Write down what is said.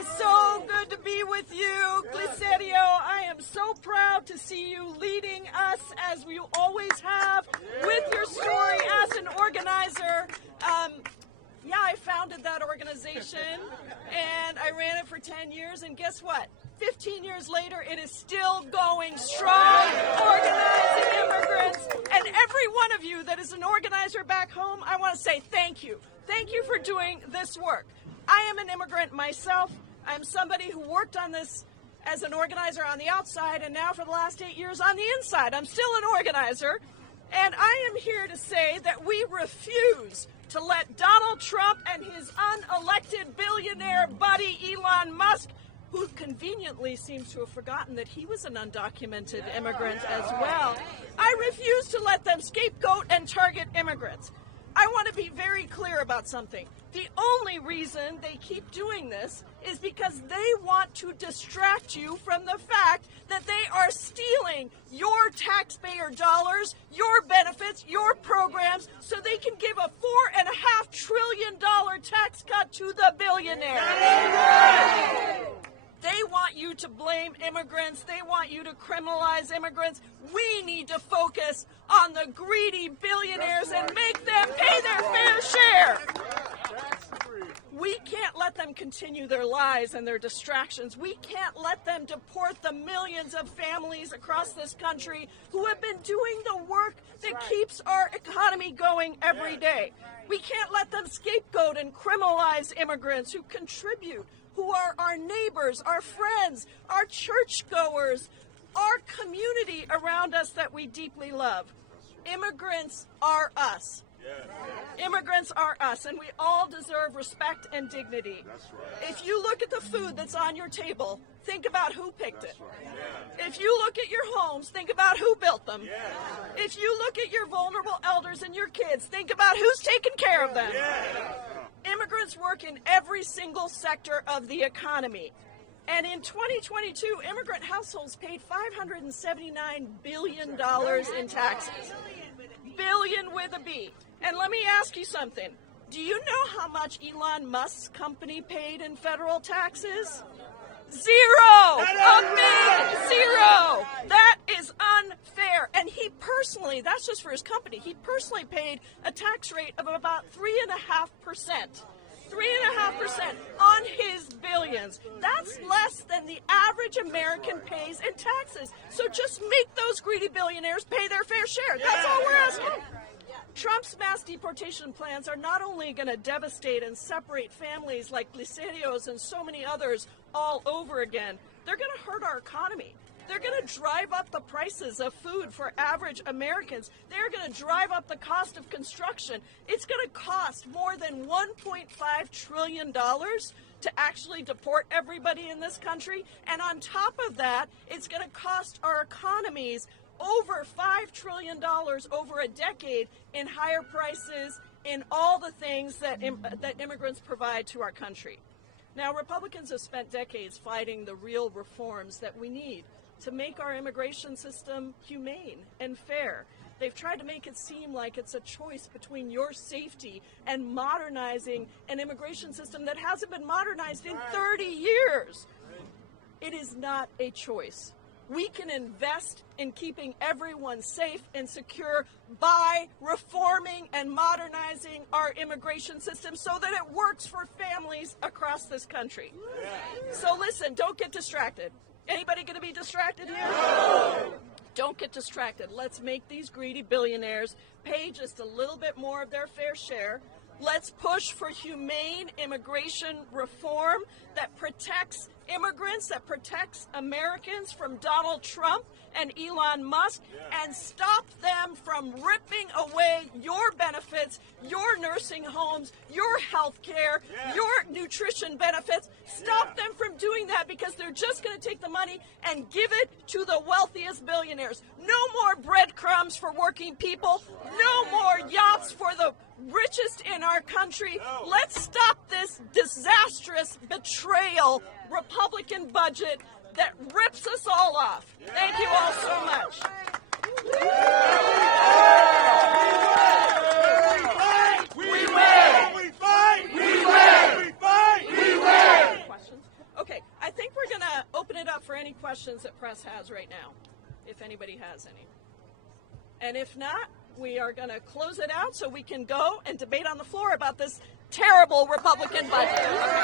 is so good to be with you. Glicerio, I am so proud to see you leading us as you always have with your story as an organizer. I founded that organization and I ran it for 10 years, and guess what? 15 years later, it is still going strong, organizing immigrants. And every one of you that is an organizer back home, I want to say thank you. Thank you for doing this work. I am an immigrant myself. I'm somebody who worked on this as an organizer on the outside, and now for the last 8 years on the inside. I'm still an organizer, and I am here to say that we refuse to let Donald Trump and his unelected billionaire buddy Elon Musk, who conveniently seems to have forgotten that he was an undocumented immigrant as well, I refuse to let them scapegoat and target immigrants. I want to be very clear about something. The only reason they keep doing this is because they want to distract you from the fact that they are stealing your taxpayer dollars, your benefits, your programs, so they can give a $4.5 trillion tax cut to the billionaires. They want you to blame immigrants. They want you to criminalize immigrants. We need to focus on the greedy billionaires and make them pay their fair share. We can't let them continue their lies and their distractions. We can't let them deport the millions of families across this country who have been doing the work that keeps our economy going every day. We can't let them scapegoat and criminalize immigrants who contribute, who are our neighbors, our friends, our churchgoers, our community around us that we deeply love. Immigrants are us. Immigrants are us, and we all deserve respect and dignity. If you look at the food that's on your table, think about who picked it. If you look at your homes, think about who built them. If you look at your vulnerable elders and your kids, think about who's taking care of them. Immigrants work in every single sector of the economy. And in 2022, immigrant households paid $579 billion in taxes. Billion with a B. And let me ask you something. Do you know how much Elon Musk's company paid in federal taxes? Zero! A big zero! That is unfair. And he personally, that's just for his company, he personally paid a tax rate of about 3.5%. 3.5% on his billions. That's less than the average American pays in taxes. So just make those greedy billionaires pay their fair share. That's all we're asking. Trump's mass deportation plans are not only going to devastate and separate families like Glicerio's and so many others all over again, they're going to hurt our economy. They're going to drive up the prices of food for average Americans. They're going to drive up the cost of construction. It's going to cost more than $1.5 trillion to actually deport everybody in this country. And on top of that, it's going to cost our economies over $5 trillion over a decade in higher prices, in all the things that immigrants provide to our country. Now, Republicans have spent decades fighting the real reforms that we need to make our immigration system humane and fair. They've tried to make it seem like it's a choice between your safety and modernizing an immigration system that hasn't been modernized in 30 years. It is not a choice. We can invest in keeping everyone safe and secure by reforming and modernizing our immigration system so that it works for families across this country. So listen, don't get distracted. Anybody going to be distracted here? No. Don't get distracted. Let's make these greedy billionaires pay just a little bit more of their fair share. Let's push for humane immigration reform that protects immigrants, that protects Americans from Donald Trump and Elon Musk, and stop them from ripping away your benefits, your nursing homes, your health care, your nutrition benefits. Stop them from doing that, because they're just going to take the money and give it to the wealthiest billionaires. No more breadcrumbs for working people. No more yachts for the richest in our country. Let's stop this disastrous betrayal Republican budget that rips us all off. Thank you all so much. We win! We fight! We win! We fight! We win! Questions? any questions that press has right now, if anybody has any. And if not, we are going to close it out so we can go and debate on the floor about this terrible Republican budget.